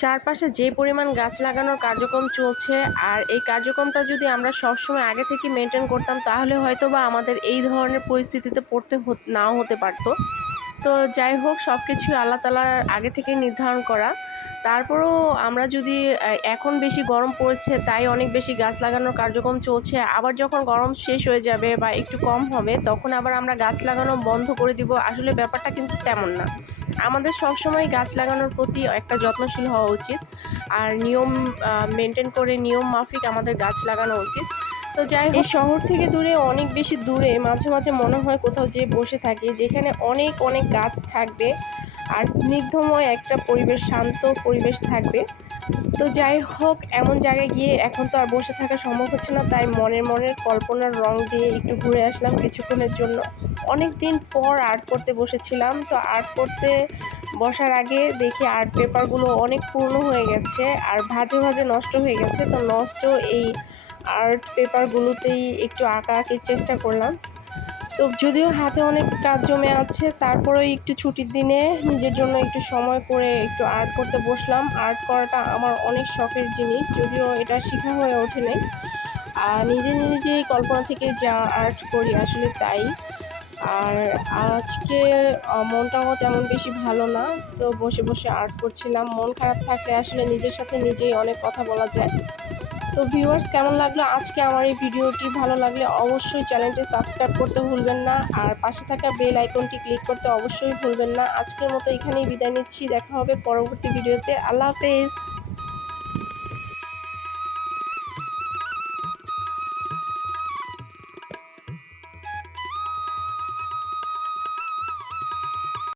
চারপাশে যে পরিমাণ গাছ লাগানোর কার্যক্রম চলছে, আর এই কার্যক্রমটা যদি আমরা সবসময় আগে থেকে মেনটেন করতাম, তাহলে হয়তো বা আমাদের এই ধরনের পরিস্থিতিতে পড়তে নাও হতে পারতো। তো যাই হোক সব কিছুই আল্লাহ তালার আগে থেকে নির্ধারণ করা। তারপরেও আমরা যদি এখন বেশি গরম পড়ছে তাই অনেক বেশি গাছ লাগানোর কার্যক্রম চলছে। আবার যখন গরম শেষ হয়ে যাবে বা একটু কম হবে তখন আবার আমরা গাছ লাগানো বন্ধ করে দিব। আসলে ব্যাপারটা কিন্তু তেমন না। আমাদের সবসময় গাছ লাগানোর প্রতি একটা যত্নশীল হওয়া উচিত। আর নিয়ম মেনটেন করে নিয়ম মাফিক আমাদের গাছ লাগানো উচিত। তো যাই হোক শহর থেকে দূরে অনেক বেশি দূরে মাঝে মাঝে মনে হয় কোথাও যে বসে থাকি যেখানে অনেক অনেক গাছ থাকবে। আর স্নিগ্ধময় একটা পরিবেশ, শান্ত পরিবেশ থাকবে। তো যাই হোক, এমন জায়গায় গিয়ে এখন তো আর বসে থাকা সম্ভব হচ্ছে না, তাই মনের মনের কল্পনার রং দিয়ে একটু ঘুরে আসলাম কিছুক্ষণের জন্য। অনেক দিন পর আর্ট করতে বসেছিলাম, তো আর্ট করতে বসার আগে দেখি আর্ট পেপারগুলো অনেক পুরনো হয়ে গেছে আর ভাজে ভাজে নষ্ট হয়ে গেছে, তো নষ্ট এই আর্ট পেপারগুলোতেই একটু আঁকা আঁকির চেষ্টা করলাম। তো যদিও হাতে অনেক কাজ জমে আছে, তারপরেও একটু ছুটির দিনে নিজের জন্য একটু সময় করে একটু আর্ট করতে বসলাম। আর্ট করাটা আমার অনেক শখের জিনিস, যদিও এটা শেখা হয়ে ওঠে আর নিজে নিজে কল্পনা থেকে যা আর্ট করি আসলে তাই। আর আজকে মনটাও তেমন বেশি ভালো না, তো বসে বসে আর্ট করছিলাম। মন খারাপ থাকলে আসলে নিজের সাথে নিজেই অনেক কথা বলা যায়। তো ভিউয়ার্স কেমন লাগল আজকে আমার এই ভিডিওটি? ভালো লাগলে অবশ্যই চ্যানেলটি সাবস্ক্রাইব করতে ভুলবেন না। আর পাশে থাকা বেল আইকনটি ক্লিক করতে অবশ্যই ভুলবেন না। আজকের মতো এখানেই বিদায় নিচ্ছি। দেখা হবে পরবর্তী ভিডিওতে আল্লাহ হাফেজ।